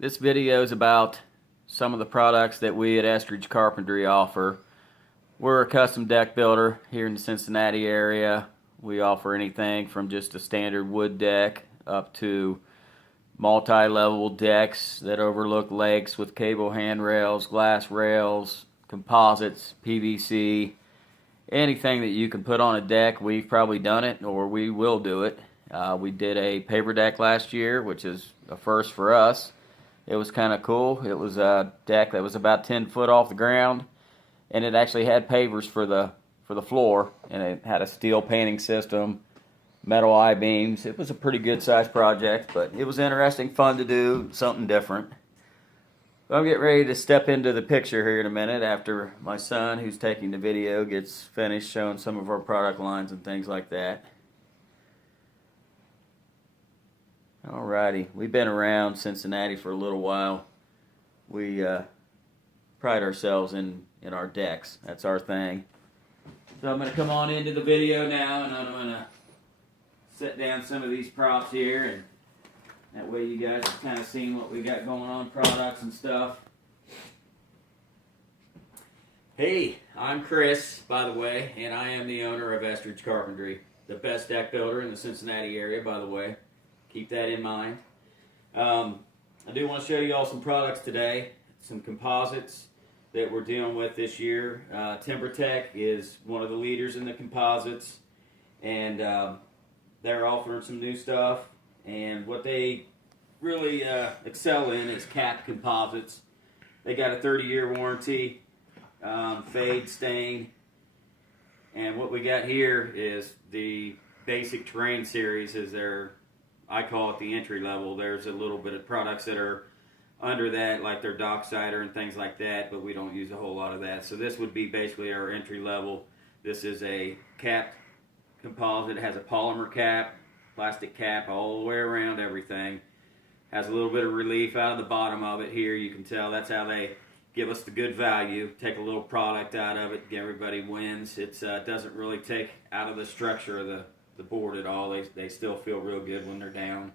This video is about some of the products that we at Estridge Carpentry offer. We're a custom deck builder here in the Cincinnati area. We offer anything from just a standard wood deck up to multi-level decks that overlook lakes with cable handrails, glass rails, composites, PVC, anything that you can put on a deck. We've probably done it, or we will do it. We did a paver deck last year, which is a first for us. It was kind of cool. It was a deck that was about 10 foot off the ground, and it actually had pavers for the floor, and it had a steel painting system, metal I-beams. It was a pretty good sized project, but it was interesting, fun to do, something different. I'll get ready to step into the picture here in a minute after my son, who's taking the video, gets finished showing some of our product lines and things like that. Alrighty, we've been around Cincinnati for a little while. We pride ourselves in our decks. That's our thing. So I'm going to come on into the video now, and I'm going to set down some of these props here, and that way you guys have kind of seen what we got going on, products and stuff. Hey, I'm Chris, by the way, and I am the owner of Estridge Carpentry, the best deck builder in the Cincinnati area, by the way. Keep that in mind. I do want to show you all some products today, some composites that we're dealing with this year. TimberTech is one of the leaders in the composites, and they're offering some new stuff. And what they really excel in is capped composites. They got a 30-year warranty, fade, stain, and what we got here is the basic terrain series. Is their, I call it the entry level. There's a little bit of products that are under that, like their Docksider and things like that, but we don't use a whole lot of that. So this would be basically our entry level. This is a capped composite. It has a polymer cap, plastic cap all the way around everything. Has a little bit of relief out of the bottom of it here. You can tell that's how they give us the good value. Take a little product out of it, everybody wins. It doesn't really take out of the structure of the board at all. They still feel real good when they're down.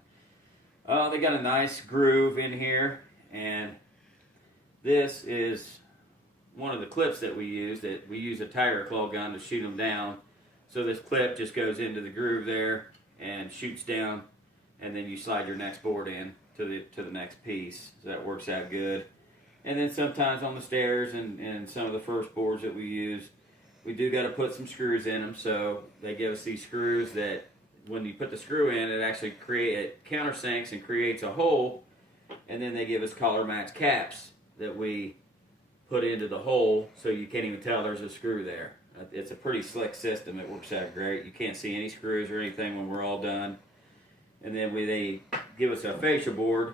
They got a nice groove in here, and this is one of the clips that we use. That we use a tiger claw gun to shoot them down. So this clip just goes into the groove there and shoots down, and then you slide your next board in to the next piece. So that works out good. And then sometimes on the stairs and some of the first boards that we use, we do got to put some screws in them. So they give us these screws that when you put the screw in, it actually countersinks and creates a hole. And then they give us collar match caps that we put into the hole, so you can't even tell there's a screw there. It's a pretty slick system. It works out great. You can't see any screws or anything when we're all done. And then they give us a fascia board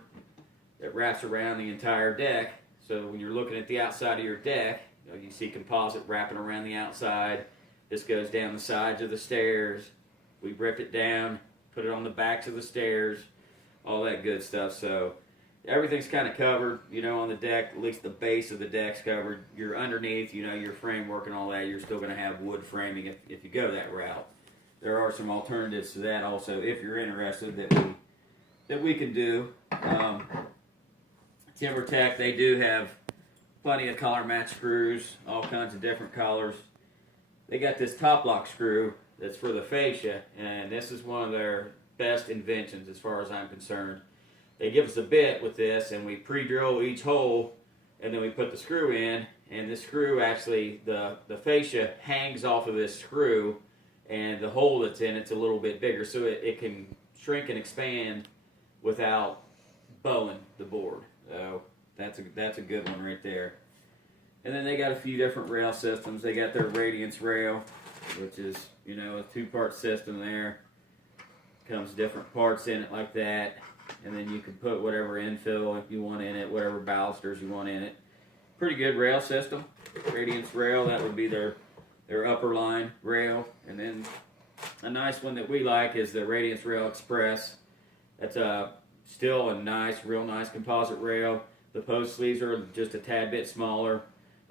that wraps around the entire deck. So when you're looking at the outside of your deck, you see composite wrapping around the outside. This goes down the sides of the stairs. We rip it down, put it on the backs of the stairs, all that good stuff. So everything's kind of covered, on the deck. At least the base of the deck's covered. You're underneath, your framework and all that. You're still going to have wood framing if you go that route. There are some alternatives to that also, if you're interested, that we can do. TimberTech, they do have plenty of collar match screws, all kinds of different colors. They got this top lock screw that's for the fascia, and this is one of their best inventions as far as I'm concerned. They give us a bit with this, and we pre-drill each hole, and then we put the screw in, and this screw actually, the fascia hangs off of this screw, and the hole that's in it's a little bit bigger, so it can shrink and expand without bowing the board. So that's a good one right there. And then they got a few different rail systems. They got their radiance rail, which is, a two-part system there. Comes different parts in it like that. And then you can put whatever infill if you want in it, whatever balusters you want in it. Pretty good rail system. Radiance rail, that would be their upper line rail. And then a nice one that we like is the Radiance Rail Express. That's still a real nice composite rail. The post sleeves are just a tad bit smaller,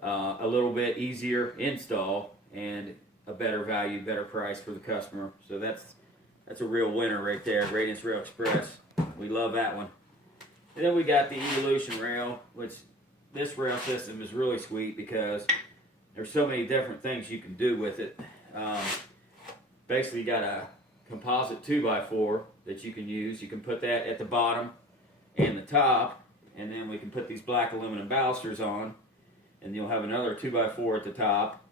a little bit easier install, and a better value, better price for the customer. So that's a real winner right there, Radiance Rail Express. We love that one. And then we got the Evolution rail, which this rail system is really sweet because there's so many different things you can do with it. Basically, you got a composite 2x4 that you can use. You can put that at the bottom and the top, and then we can put these black aluminum balusters on, and you'll have another 2x4 at the top,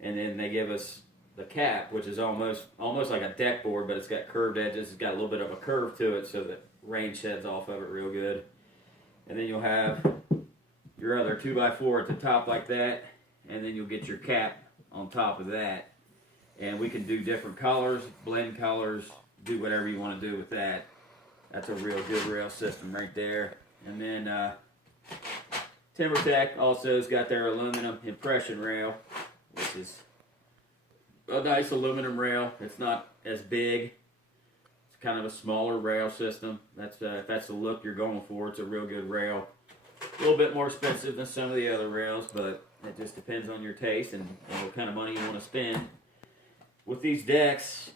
and then they give us the cap, which is almost like a deck board, but it's got curved edges. It's got a little bit of a curve to it so that rain sheds off of it real good. And then you'll have your other 2x4 at the top like that, and then you'll get your cap on top of that. And we can do different colors, blend colors, do whatever you want to do with that. That's a real good rail system right there. And then TimberTech also has got their aluminum impression rail, which is a nice aluminum rail. It's not as big. It's kind of a smaller rail system. If that's the look you're going for, it's a real good rail. A little bit more expensive than some of the other rails, but it just depends on your taste and what kind of money you want to spend. With these decks,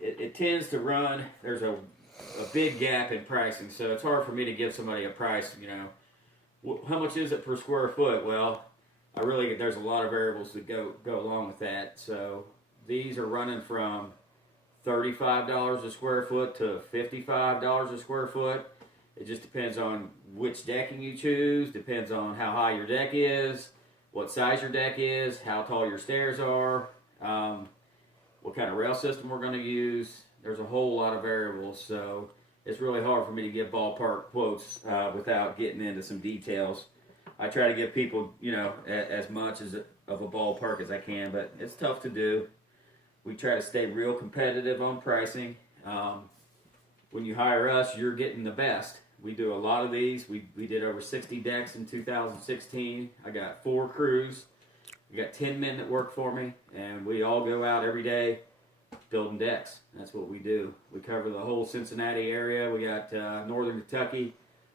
it tends to run, there's a big gap in pricing, so it's hard for me to give somebody a price, you know. How much is it per square foot? Well, there's a lot of variables that go along with that. So these are running from $35 a square foot to $55 a square foot. It just depends on which decking you choose, depends on how high your deck is, what size your deck is, how tall your stairs are, what kind of rail system we're going to use. There's a whole lot of variables, so it's really hard for me to give ballpark quotes without getting into some details. I try to give people, you know, as much of a ballpark as I can, but it's tough to do. We try to stay real competitive on pricing. When you hire us, you're getting the best. We do a lot of these. We did over 60 decks in 2016. I got 4 crews. We got 10 men that work for me, and we all go out every day building decks. That's what we do. We cover the whole Cincinnati area. We got northern Kentucky,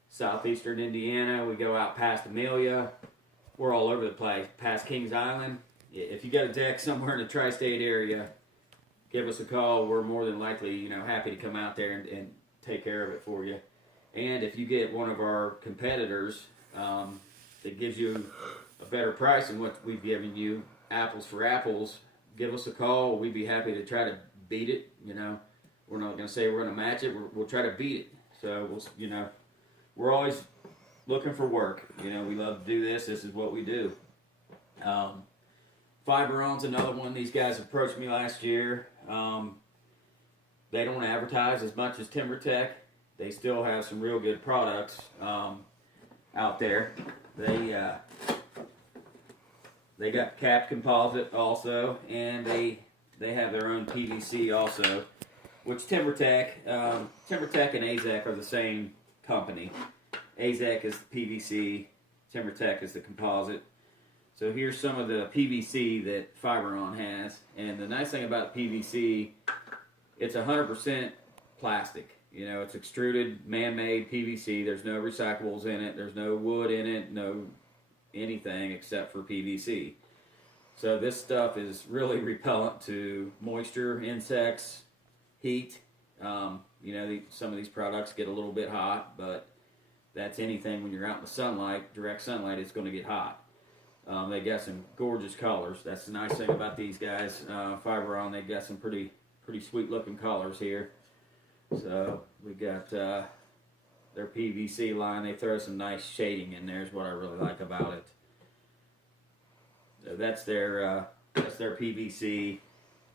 southeastern Indiana. We go out past Amelia. We're all over the place, past Kings Island. If you got a deck somewhere in the tri-state area, give us a call. We're more than likely, you know, happy to come out there and take care of it for you. And if you get one of our competitors that gives you a better price than what we've given you, apples for apples, give us a call. We'd be happy to try to beat it. You know, we're not going to say we're going to match it. We'll try to beat it. So we're always looking for work. You know, we love to do this. This is what we do. Fiberon's another one. These guys approached me last year. They don't advertise as much as TimberTech. They still have some real good products out there. They got capped composite also, and they have their own PVC also, which TimberTech and AZEK are the same company. AZEK is the PVC, TimberTech is the composite. So here's some of the PVC that Fiberon has, and the nice thing about PVC, it's 100% plastic. You know, it's extruded, man-made PVC. There's no recyclables in it. There's no wood in it. No anything except for PVC. So this stuff is really repellent to moisture, insects, heat. You know, some of these products get a little bit hot, but that's anything when you're out in the sunlight, direct sunlight, it's going to get hot. They got some gorgeous colors. That's the nice thing about these guys. Fiberon, they got some pretty sweet looking colors here. So we got their PVC line. They throw some nice shading in there is what I really like about it. So that's their PVC.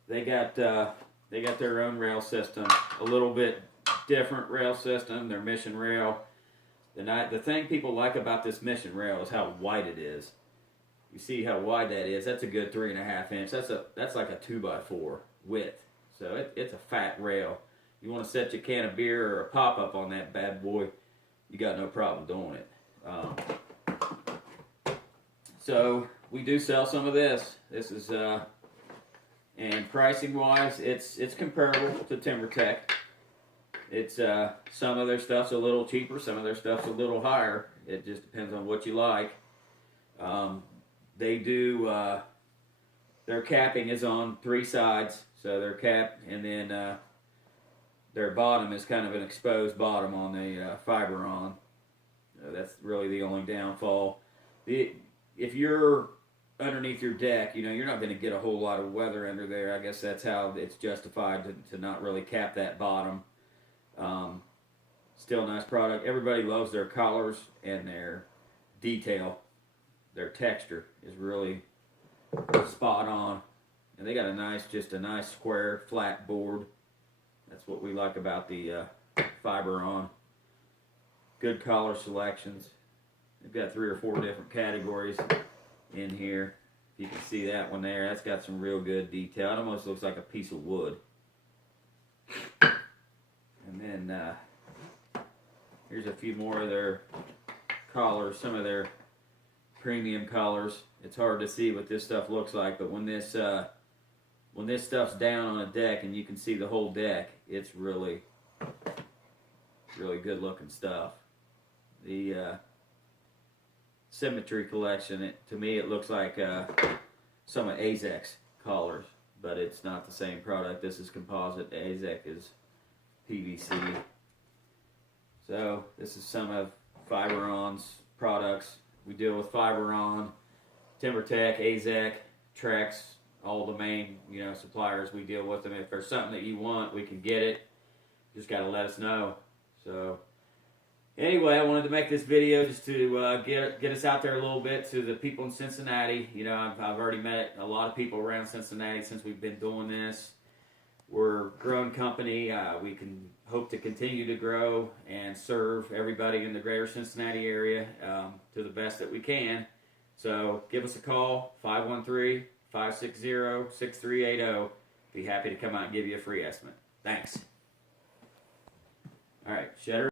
They got their own rail system, a little bit different rail system. Their Mission rail. The thing people like about this Mission rail is how wide it is. You see how wide that is? That's a good 3.5 inch. That's like a 2x4 width. So it's a fat rail. You want to set your can of beer or a pop-up on that bad boy, you got no problem doing it. So we do sell some of this. This is, and pricing-wise, it's comparable to TimberTech. It's some of their stuff's a little cheaper, some of their stuff's a little higher. It just depends on what you like. They do their capping is on 3 sides, so they're capped, and then their bottom is kind of an exposed bottom on the Fiberon. That's really the only downfall. If you're underneath your deck, you're not going to get a whole lot of weather under there. I guess that's how it's justified to not really cap that bottom. Still a nice product. Everybody loves their collars and their detail. Their texture is really spot on. And they got just a nice square flat board. That's what we like about the Fiberon. Good collar selections. They've got 3 or 4 different categories in here. You can see that one there. That's got some real good detail. It almost looks like a piece of wood. And then here's a few more of their collars, some of their premium collars. It's hard to see what this stuff looks like, but when this stuff's down on a deck and you can see the whole deck, it's really good looking stuff. The Symmetry collection, to me it looks like some of AZEK's collars, but it's not the same product. This is composite, AZEK is PVC. So this is some of Fiberon's products. We deal with Fiberon, TimberTech, AZEK, Trex, all the main suppliers. We deal with them. If there's something that you want, we can get it. Just got to let us know. So anyway, I wanted to make this video just to get us out there a little bit to the people in Cincinnati. I've already met a lot of people around Cincinnati since we've been doing this. We're a growing company. We can hope to continue to grow and serve everybody in the greater Cincinnati area to the best that we can. So give us a call, 513-560-6380. Be happy to come out and give you a free estimate. Thanks. All right, Shutter.